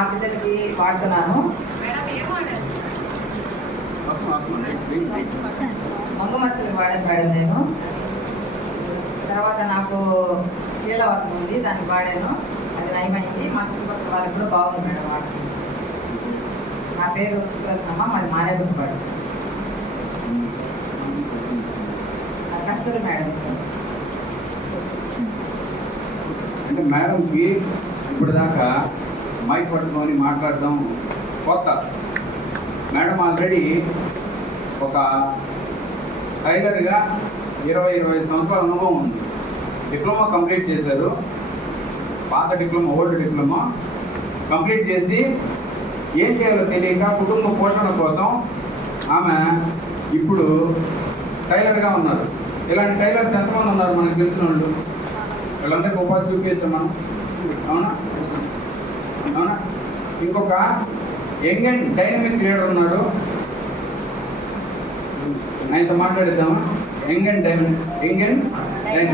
మా పిల్లలకి వాడుతున్నాను. మంగమచ్చలు వాడాను మేడం నేను. తర్వాత నాకు కీలవతం ఉంది, దాన్ని వాడాను, అది నయమైంది. మా చుట్టుపక్కల వాళ్ళకి కూడా బాగుంది మేడం వాడుతుంది. నా పేరు సుబ్రత్నమ్మ, మాది మానేదుపాడు. కస్తూరి మేడం. అంటే మేడంకి ఇప్పుడు దాకా మైక్ పట్టుకొని మాట్లాడడం కొత్త. మేడం ఆల్రెడీ ఒక టైలర్గా 20-25 సంవత్సరాల అనుభవం ఉంది. డిప్లొమా కంప్లీట్ చేశారు. పాత డిప్లొమా, ఓల్డ్ డిప్లొమా కంప్లీట్ చేసి ఏం చేయాలో తెలియక కుటుంబ పోషణ కోసం ఆమె ఇప్పుడు టైలర్గా ఉన్నారు. ఇలాంటి టైలర్స్ ఎంతమంది ఉన్నారు మనకు తెలిసిన వాళ్ళు? వీళ్ళందరికీ ఉపాధి చూపించచ్చు మనం. అవునా అవునా? ఇంకొక యంగ్ అండ్ డైనమిక్ లీడర్ ఉన్నాడు, ఆయనతో మాట్లాడిద్దామా? Young and